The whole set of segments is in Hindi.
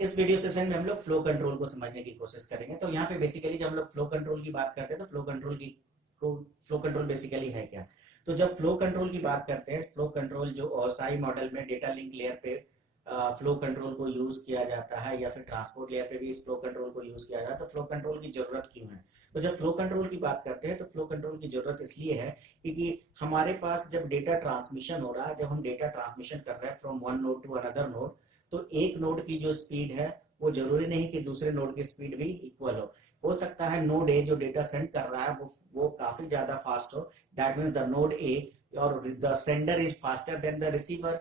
इस वीडियो सेशन में हम लोग फ्लो कंट्रोल को समझने की कोशिश करेंगे। तो यहाँ पे बेसिकली जब हम लोग फ्लो कंट्रोल की बात करते हैं तो फ्लो कंट्रोल बेसिकली है क्या। तो जब फ्लो कंट्रोल की बात करते हैं, फ्लो कंट्रोल जो ओएसआई मॉडल में डेटा लिंक लेयर पे फ्लो कंट्रोल को यूज किया जाता है या फिर ट्रांसपोर्ट लेयर पे भी इस फ्लो कंट्रोल को यूज किया जाता है। तो फ्लो कंट्रोल की जरूरत क्यों है? तो जब फ्लो कंट्रोल की बात करते हैं तो फ्लो कंट्रोल की जरूरत इसलिए है क्योंकि हमारे पास जब डेटा ट्रांसमिशन हो रहा है, जब हम डेटा ट्रांसमिशन कर रहे हैं from one node to another node, तो एक नोड की जो स्पीड है वो जरूरी नहीं कि दूसरे नोड की स्पीड भी इक्वल हो सकता है नोड ए जो डेटा सेंड कर रहा है वो काफी ज्यादा फास्ट हो, that means the node A और the sender is faster than the receiver.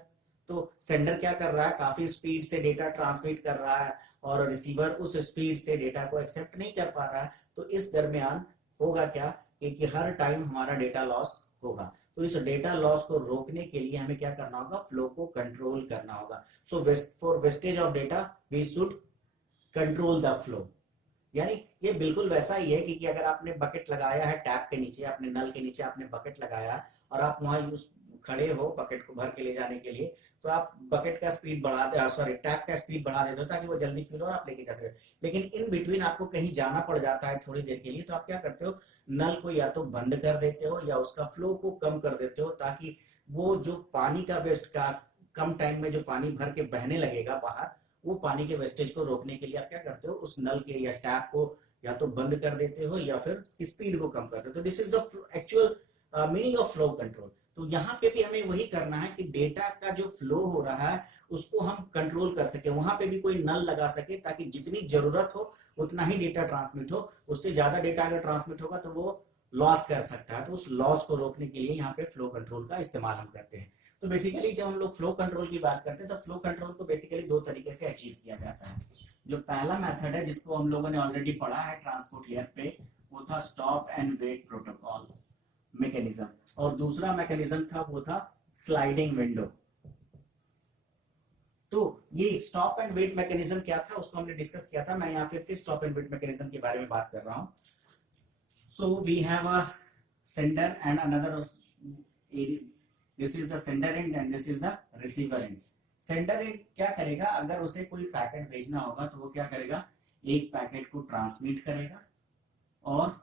तो सेंडर क्या कर रहा है, काफी स्पीड से डेटा ट्रांसमिट कर रहा है और रिसीवर उस स्पीड से डेटा को एक्सेप्ट नहीं कर पा रहा है। तो इस दरमियान होगा क्या कि हर टाइम हमारा डेटा लॉस होगा। तो इस डेटा लॉस को रोकने के लिए हमें क्या करना होगा, फ्लो को कंट्रोल करना होगा। So for wastage of data we should control the flow. यानी ये बिल्कुल वैसा ही है कि अगर आपने बकेट लगाया है टैप के नीचे, अपने नल के नीचे आपने बकेट लगाया और आप वहां यूज खड़े हो बकेट को भर के ले जाने के लिए, तो आप बकेट का स्पीड बढ़ा दे, सॉरी टैप का स्पीड बढ़ा देते हो ताकि वो जल्दी फिल हो और आप लेके जा सके। लेकिन इन बिटवीन आपको कहीं जाना पड़ जाता है थोड़ी देर के लिए, तो आप क्या करते हो, नल को या तो बंद कर देते हो या उसका फ्लो को कम कर देते हो ताकि वो जो पानी का वेस्ट का कम टाइम में जो पानी भर के बहने लगेगा बाहर, वो पानी के वेस्टेज को रोकने के लिए आप क्या करते हो, उस नल के या टैप को या तो बंद कर देते हो या फिर उसकी स्पीड को कम करते हो। तो this is the actual meaning of flow control. तो यहाँ पे भी हमें वही करना है कि डेटा का जो फ्लो हो रहा है उसको हम कंट्रोल कर सके, वहां पे भी कोई नल लगा सके ताकि जितनी जरूरत हो उतना ही डेटा ट्रांसमिट हो। उससे ज्यादा डेटा अगर ट्रांसमिट होगा तो वो लॉस कर सकता है। तो उस लॉस को रोकने के लिए यहाँ पे फ्लो कंट्रोल का इस्तेमाल हम करते हैं। तो बेसिकली जब हम लोग फ्लो कंट्रोल की बात करते हैं तो फ्लो कंट्रोल को बेसिकली दो तरीके से अचीव किया जाता है। जो पहला मेथड है जिसको हम लोगों ने ऑलरेडी पढ़ा है ट्रांसपोर्ट लेयर पे, वो था stop and wait protocol mechanism, और दूसरा मैकेनिज्म था वो था स्लाइडिंग विंडो। तो ये स्टॉप एंड वेट मैकेनिज्म क्या था उसको हमने डिस्कस किया था। मैं यहाँ फिर से स्टॉप एंड वेट मैकेनिज्म के बारे में बात कर रहा हूँ। So we have a sender and another, this is the sender end and this is the receiver end. Sender end क्या करेगा, अगर उसे कोई पैकेट भेजना होगा तो वो क्या करेगा, एक पैकेट को ट्रांसमिट करेगा और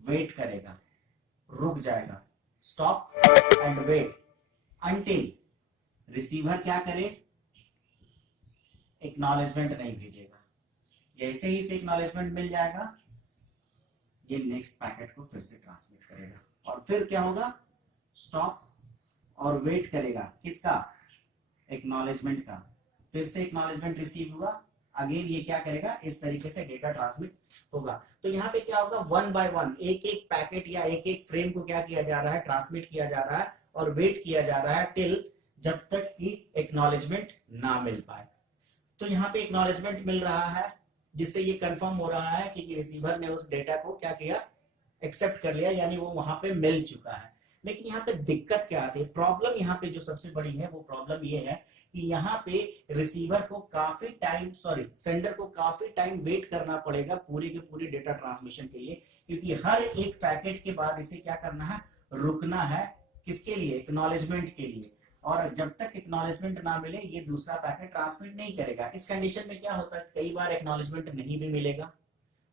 वेट करेगा, रुक जाएगा, stop and wait until receiver क्या करे, एक्नॉलेजमेंट नहीं भेजेगा। जैसे ही इसे एक्नॉलेजमेंट मिल जाएगा ये नेक्स्ट पैकेट को फिर से ट्रांसमिट करेगा और फिर क्या होगा, स्टॉप और वेट करेगा किसका, एक्नॉलेजमेंट का। फिर से एक्नॉलेजमेंट रिसीव हुआ, अगेन ये क्या करेगा, इस तरीके से डेटा ट्रांसमिट होगा। तो यहाँ पे क्या होगा, वन बाय वन एक एक पैकेट या एक एक फ्रेम को क्या किया जा रहा है, ट्रांसमिट किया जा रहा है और वेट किया जा रहा है टिल जब तक कि एक्नॉलेजमेंट ना मिल पाए। तो यहाँ पे एक्नॉलेजमेंट मिल रहा है जिससे ये कंफर्म हो रहा है कि रिसीवर ने उस डेटा को क्या किया, एक्सेप्ट कर लिया, यानी वो वहां पे मिल चुका है। लेकिन यहाँ पे दिक्कत क्या आती है, प्रॉब्लम यहाँ पे जो सबसे बड़ी है वो प्रॉब्लम ये है कि यहाँ पे रिसीवर को काफी टाइम, सॉरी सेंडर को काफी टाइम वेट करना पड़ेगा पूरी के पूरी डेटा ट्रांसमिशन के लिए, क्योंकि हर एक पैकेट के बाद इसे क्या करना है, रुकना है, किसके लिए, एक्नॉलेजमेंट के लिए। और जब तक एक्नॉलेजमेंट ना मिले ये दूसरा पैकेट ट्रांसमिट नहीं करेगा। इस कंडीशन में क्या होता है, कई बार एक्नॉलेजमेंट नहीं भी मिलेगा,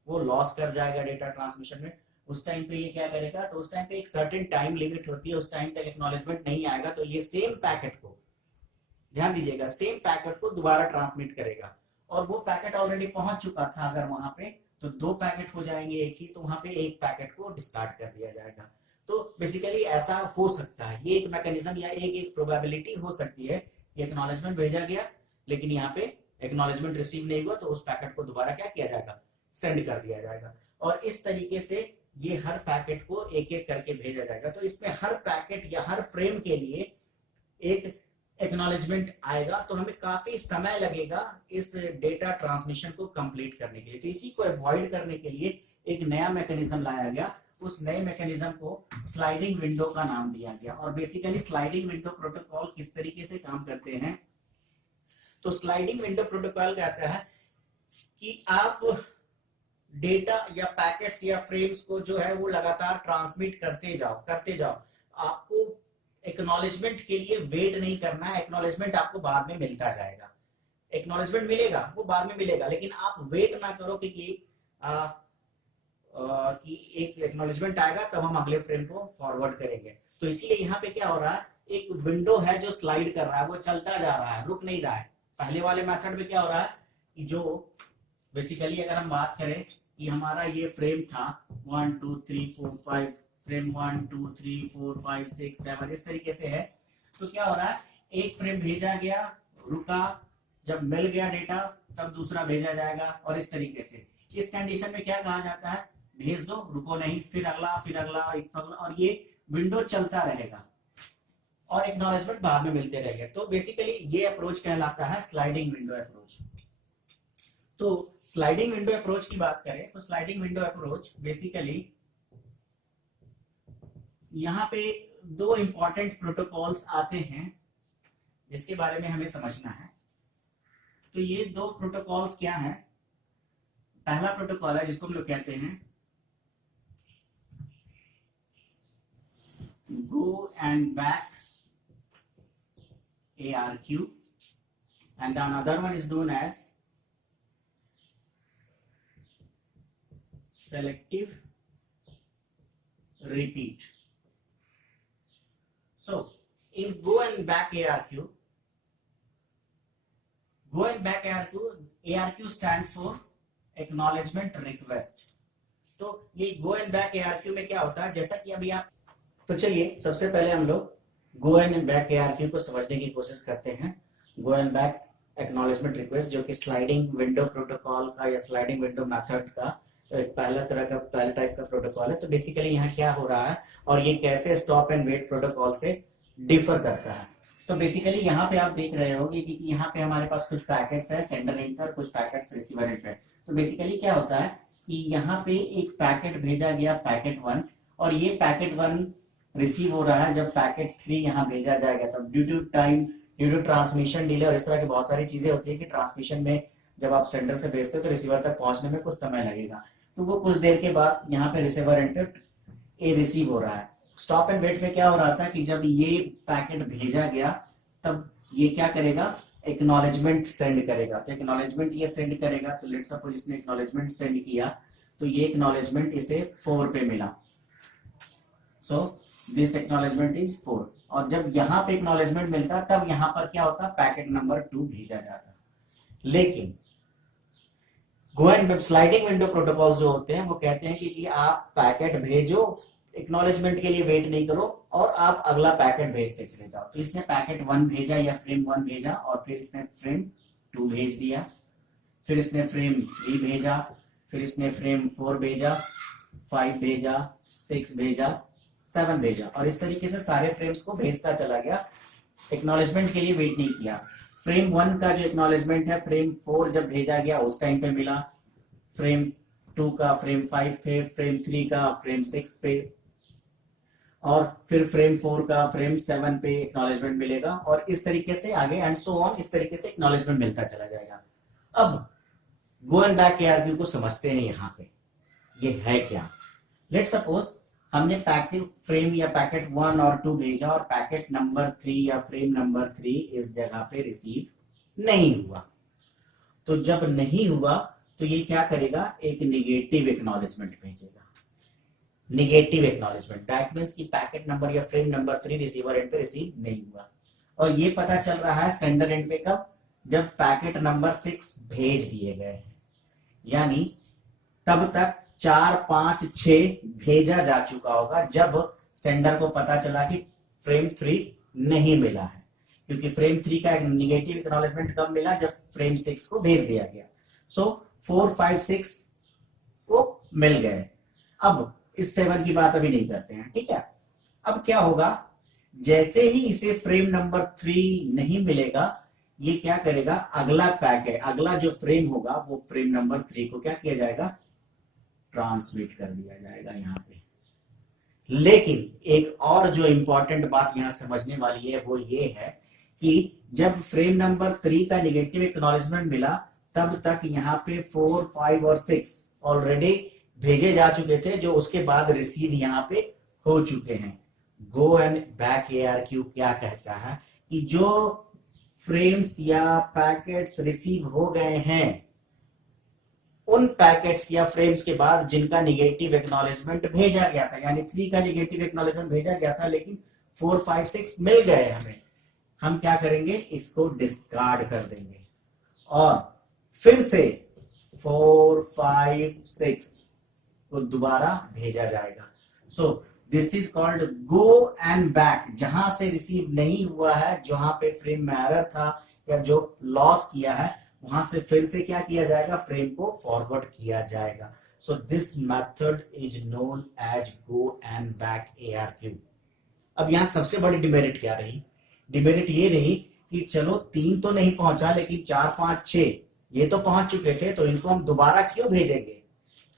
वो लॉस कर जाएगा डेटा ट्रांसमिशन में। उस टाइम पे ये क्या करेगा, तो उस टाइम पे एक सर्टेन टाइम लिमिट होती है, उस टाइम तक एक्नॉलेजमेंट नहीं आएगा तो ये सेम पैकेट को, ध्यान दीजिएगा, सेम पैकेट को दोबारा ट्रांसमिट करेगा। और वो पैकेट ऑलरेडी पहुंच चुका था अगर वहां पे, तो दो पैकेट हो जाएंगे एक ही, तो वहां पे एक पैकेट को डिस्कार्ड कर दिया जाएगा। तो बेसिकली ऐसा हो सकता है, ये एक मैकेनिज्म या एक प्रोबेबिलिटी हो सकती है कि एक्नॉलेजमेंट भेजा गया लेकिन यहाँ पे एक्नॉलेजमेंट रिसीव नहीं हुआ, तो उस पैकेट को दोबारा क्या किया जाएगा, सेंड कर दिया जाएगा। और इस तरीके से ये हर पैकेट को एक एक करके भेजा जाएगा। तो इसमें हर पैकेट या हर फ्रेम के लिए एक एक्नॉलेजमेंट आएगा, तो हमें काफी समय लगेगा इस डेटा ट्रांसमिशन को कंप्लीट करने के लिए। तो इसी को अवॉइड करने के लिए एक नया मैकेनिज्म लाया गया, उस नए मैकेनिज्म को स्लाइडिंग विंडो का नाम दिया गया। और बेसिकली स्लाइडिंग विंडो प्रोटोकॉल किस तरीके से काम करते हैं, तो स्लाइडिंग विंडो प्रोटोकॉल कहता है कि आप डेटा या पैकेट्स या फ्रेम्स को जो है वो लगातार ट्रांसमिट करते जाओ। आपको एक्नॉलेजमेंट के लिए वेट नहीं करना है, एक्नॉलेजमेंट आपको बाद में मिलता जाएगा। एक्नॉलेजमेंट मिलेगा वो बाद में मिलेगा, लेकिन आप वेट ना करो कि एक एक्नॉलेजमेंट आएगा तब हम अगले फ्रेम को फॉरवर्ड करेंगे। तो इसीलिए यहाँ पे क्या हो रहा है, एक विंडो है जो स्लाइड कर रहा है, वो चलता जा रहा है, रुक नहीं रहा है। पहले वाले मेथड में क्या हो रहा है कि जो बेसिकली अगर हम बात करें कि हमारा ये फ्रेम था 1 2 3 4 5, फ्रेम 1 2 3 4 5 6 7 इस तरीके से है। तो क्या हो रहा है, एक फ्रेम भेजा गया, रुका, जब मिल गया डेटा तब दूसरा भेजा जाएगा, और इस तरीके से। इस कंडीशन में क्या कहा जाता है, भेज दो, रुको नहीं, फिर अगला फिर अगला अगला, और ये विंडो चलता रहेगा और एक्नॉलेजमेंट बाद में मिलते रहेंगे। तो बेसिकली ये अप्रोच कहलाता है स्लाइडिंग विंडो अप्रोच। तो स्लाइडिंग विंडो अप्रोच की बात करें तो स्लाइडिंग विंडो अप्रोच बेसिकली यहाँ पे दो इंपॉर्टेंट प्रोटोकॉल्स आते हैं जिसके बारे में हमें समझना है। तो ये दो प्रोटोकॉल्स क्या हैं, पहला प्रोटोकॉल है जिसको हम लोग कहते हैं गो and back ARQ and the another one is known as selective repeat. So in go and back ARQ, go and back ARQ stands for acknowledgement request. तो ये go and back ARQ में क्या होता है, जैसा कि अभी आप, तो चलिए सबसे पहले हम लोग गो एंड बैक ARQ को समझने की कोशिश करते हैं। गो एंड बैक एक्नॉलेजमेंट रिक्वेस्ट जो कि स्लाइडिंग विंडो प्रोटोकॉल का या स्लाइडिंग विंडो मेथड का पहला टाइप का प्रोटोकॉल है। तो बेसिकली यहाँ क्या हो रहा है और ये कैसे स्टॉप एंड वेट प्रोटोकॉल से डिफर करता है। तो बेसिकली यहाँ पे आप देख रहे होंगे कि यहाँ पे हमारे पास कुछ पैकेट्स है सेंडर एंड पर, कुछ पैकेट्स रिसीवर एंड पे। तो बेसिकली क्या होता है कि यहाँ पे एक पैकेट भेजा गया पैकेट 1, और ये पैकेट 1 रिसीव हो रहा है जब पैकेट 3 यहाँ भेजा जाएगा। तब due to time, due to transmission delay और इस तरह की बहुत सारी चीजें होती है कि ट्रांसमिशन में जब आप सेंडर से भेजते हो तो रिसीवर तक पहुंचने में कुछ समय लगेगा। तो वो कुछ देर के बाद यहाँ पे रिसीवर एंड पे ए रिसीव हो रहा है। स्टॉप एंड वेट में क्या हो रहा था कि जब ये पैकेट भेजा गया तब ये क्या करेगा, एक्नॉलेजमेंट सेंड करेगा। तो एक्नॉलेजमेंट ये सेंड करेगा, तो लेट्स सपोज इसने एक्नॉलेजमेंट सेंड किया तो ये एक्नॉलेजमेंट इसे 4 पे मिला। सो दिस एक्नॉलेजमेंट इज 4, और जब यहाँ पे एक्नॉलेजमेंट मिलता तब यहाँ पर क्या होता, पैकेट नंबर 2 भेजा जाता। लेकिन go and sliding window protocol जो होते हैं वो कहते हैं कि आप पैकेट भेजो, एक्नॉलेजमेंट के लिए वेट नहीं करो, और आप अगला पैकेट भेजते चले जाओ। तो इसने पैकेट 1 भेजा या फ्रेम 1 भेजा, और फिर इसने फ्रेम 2 भेज दिया, फिर इसने फ्रेम 3 भेजा, फिर इसने फ्रेम 4 भेजा, 5 भेजा, 6 भेजा, 7 भेजा, और इस तरीके से सारे फ्रेम्स को भेजता चला गया, एक्नॉलेजमेंट के लिए वेट नहीं किया। फ्रेम 1 का जो एक्नॉलेजमेंट है फ्रेम 4 जब भेजा गया उस टाइम पे मिला, फ्रेम 2 का फ्रेम 5 पे, फ्रेम 3 का फ्रेम 6 पे, और फिर फ्रेम 4 का फ्रेम 7 पे एक्नॉलेजमेंट मिलेगा, और इस तरीके से आगे एंड सो ऑन, इस तरीके से एक्नॉलेजमेंट मिलता चला जाएगा। अब गो एंड बैक ARQ को समझते हैं यहाँ पे ये है क्या। लेट सपोज हमने पैकेट फ्रेम या पैकेट 1 और 2 भेजा और पैकेट नंबर 3 या फ्रेम नंबर 3 इस जगह पे रिसीव नहीं हुआ। तो जब नहीं हुआ तो ये क्या करेगा, एक निगेटिव एक्नॉलेजमेंट भेजेगा। निगेटिव एक्नॉलेजमेंट दैट मींस कि पैकेट नंबर या फ्रेम नंबर 3 रिसीवर एंड पे रिसीव नहीं हुआ, और ये पता चल रहा है सेंडर एंड पे कब, जब पैकेट नंबर 6 भेज दिए गए हैं, यानी तब तक 4 5 6 भेजा जा चुका होगा जब सेंडर को पता चला कि फ्रेम 3 नहीं मिला है, क्योंकि फ्रेम 3 का निगेटिव एक्नॉलेजमेंट कब मिला, जब फ्रेम 6 को भेज दिया गया। सो 4 5 6 को मिल गए। अब इस 7 की बात अभी नहीं करते हैं, ठीक है। अब क्या होगा, जैसे ही इसे फ्रेम नंबर 3 नहीं मिलेगा, ये क्या करेगा, अगला पैकेट, अगला जो फ्रेम होगा वो फ्रेम नंबर 3 को क्या किया जाएगा, ट्रांसमिट कर दिया जाएगा यहाँ पे। लेकिन एक और जो इंपॉर्टेंट बात यहां समझने वाली है वो ये है कि जब फ्रेम नंबर 3 का निगेटिव एक्नॉलेजमेंट मिला तब तक यहाँ पे 4 5 और 6 ऑलरेडी भेजे जा चुके थे, जो उसके बाद रिसीव यहाँ पे हो चुके हैं। गो एंड बैक ARQ क्या कहता है कि जो फ्रेम्स या पैकेट्स रिसीव हो गए हैं, उन पैकेट्स या फ्रेम्स के बाद जिनका निगेटिव एक्नॉलेजमेंट भेजा गया था, यानी 3 का निगेटिव एक्नॉलेजमेंट भेजा गया था लेकिन 4, 5, 6 मिल गए हमें, हम क्या करेंगे, इसको डिस्कार्ड कर देंगे और फिर से 4, 5, 6 को दोबारा भेजा जाएगा। So this is called go and back. जहां से रिसीव नहीं हुआ है, जहां पे फ्रेम में एरर था या जो लॉस किया है, वहां से फिर से क्या किया जाएगा, फ्रेम को फॉरवर्ड किया जाएगा। So this method is known as go and back ARQ। अब यहां सबसे बड़ी डिमेरिट क्या रही, डिमेरिट ये रही कि चलो 3 तो नहीं पहुंचा लेकिन 4, 5, 6 ये तो पहुंच चुके थे, तो इनको हम दोबारा क्यों भेजेंगे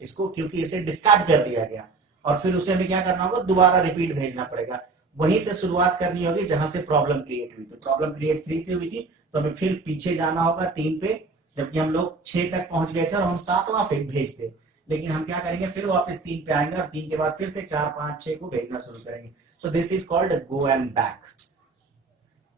इसको, क्योंकि इसे डिस्कार्ड कर दिया गया और फिर उसे हमें क्या करना होगा, दोबारा रिपीट भेजना पड़ेगा। वहीं से शुरुआत करनी होगी जहां से प्रॉब्लम क्रिएट हुई। तो प्रॉब्लम क्रिएट 3 से हुई थी, तो हमें फिर पीछे जाना होगा 3 पे, जबकि हम लोग 6 तक पहुंच गए थे और हम 7वां फिर भेजते, लेकिन हम क्या करेंगे, फिर वापस 3 पे आएंगे और 3 के बाद फिर से 4, 5, 6 को भेजना शुरू करेंगे। सो this is called go and back.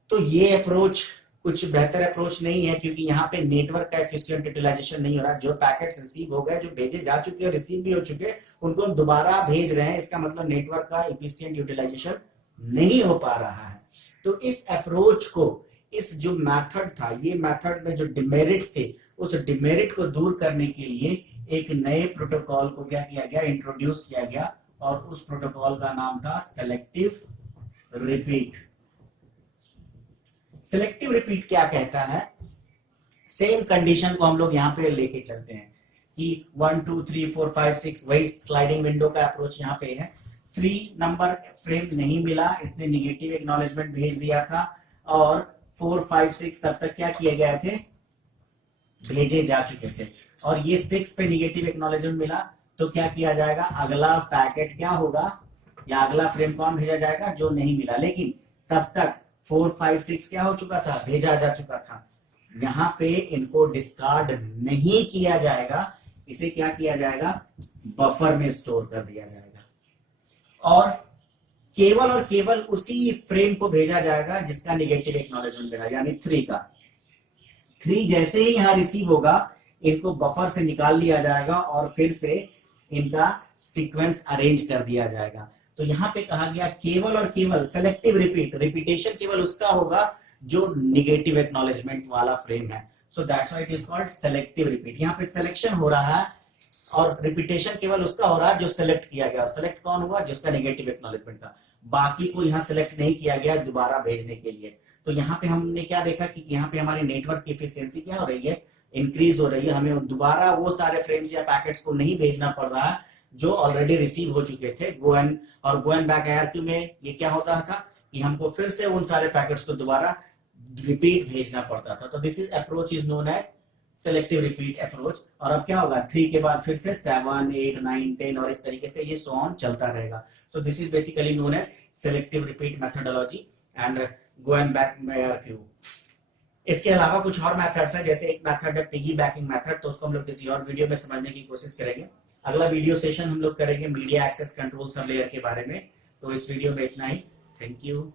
तो ये अप्रोच कुछ बेहतर अप्रोच नहीं है, क्योंकि यहाँ पे नेटवर्क का एफिशिएंट यूटिलाइजेशन नहीं हो रहा। जो पैकेट्स रिसीव हो गए, जो भेजे जा चुके और रिसीव भी हो चुके, उनको हम दोबारा भेज रहे हैं, इसका मतलब नेटवर्क का एफिशिएंट यूटिलाइजेशन नहीं हो पा रहा है। तो इस अप्रोच को, इस जो मेथड था, ये मेथड में जो डिमेरिट थे, उस डिमेरिट को दूर करने के लिए एक नए प्रोटोकॉल को क्या किया गया, इंट्रोड्यूस किया गया, और उस प्रोटोकॉल का नाम था सेलेक्टिव रिपीट। सेलेक्टिव रिपीट क्या कहता है, सेम कंडीशन को हम लोग यहाँ पे लेके चलते हैं कि 1, 2, 3, 4, 5, 6, वही स्लाइडिंग विंडो का अप्रोच यहाँ पे है। 3 नंबर फ्रेम नहीं मिला, इसने निगेटिव एक्नॉलेजमेंट भेज दिया था, और 4, 5, 6 तब तक क्या किए गए थे, भेजे जा चुके थे, और ये 6 पे निगेटिव एक्नॉलेजमेंट मिला, तो क्या किया जाएगा, अगला पैकेट क्या होगा, या अगला फ्रेम कौन भेजा जाएगा, जो नहीं मिला। लेकिन तब तक 4, 5, 6 क्या हो चुका था, भेजा जा चुका था। यहां पे इनको डिस्कार्ड नहीं किया जाएगा, इसे क्या किया जाएगा, बफर में स्टोर कर दिया जाएगा, और केवल उसी फ्रेम को भेजा जाएगा जिसका निगेटिव एक्नॉलेजमेंट मिला, यानी 3 का। 3 जैसे ही यहां रिसीव होगा, इनको बफर से निकाल लिया जाएगा और फिर से इनका सीक्वेंस अरेंज कर दिया जाएगा। तो यहां पे कहा गया केवल और केवल सेलेक्टिव रिपीट, रिपीटेशन केवल उसका होगा जो निगेटिव एक्नॉलेजमेंट वाला फ्रेम है। So that's why it is called selective repeat. यहाँ पे सिलेक्शन हो रहा है और रिपीटेशन केवल उसका हो रहा है जो सिलेक्ट किया गया, और सिलेक्ट कौन हुआ, जिसका निगेटिव एक्नॉलेजमेंट था। बाकी को यहाँ सिलेक्ट नहीं किया गया दोबारा भेजने के लिए। तो यहाँ पे हमने क्या देखा कि यहाँ पे हमारी नेटवर्क की एफिशिएंसी क्या हो रही है, इंक्रीज हो रही है। हमें दोबारा वो सारे फ्रेम्स या पैकेट्स को नहीं भेजना पड़ रहा है जो ऑलरेडी रिसीव हो चुके थे। गो एंड बैक ARQ में ये क्या होता था कि हमको फिर से उन सारे पैकेट्स को दोबारा रिपीट भेजना पड़ता था। तो this is approach is known as selective repeat approach. और अब क्या होगा, 3 के बाद फिर से 7, 8, 9, 10 और इस तरीके से ये सो ऑन चलता रहेगा। So this is basically known as selective repeat methodology and go and back ARQ। इसके अलावा कुछ और मेथड्स हैं, जैसे एक मेथड है पिगी बैकिंग मेथड, तो उसको हम लोग किसी और वीडियो में समझने की कोशिश करेंगे। अगला वीडियो सेशन हम लोग करेंगे media access control sub layer के बारे में। तो इस वीडियो में इतना ही। Thank you.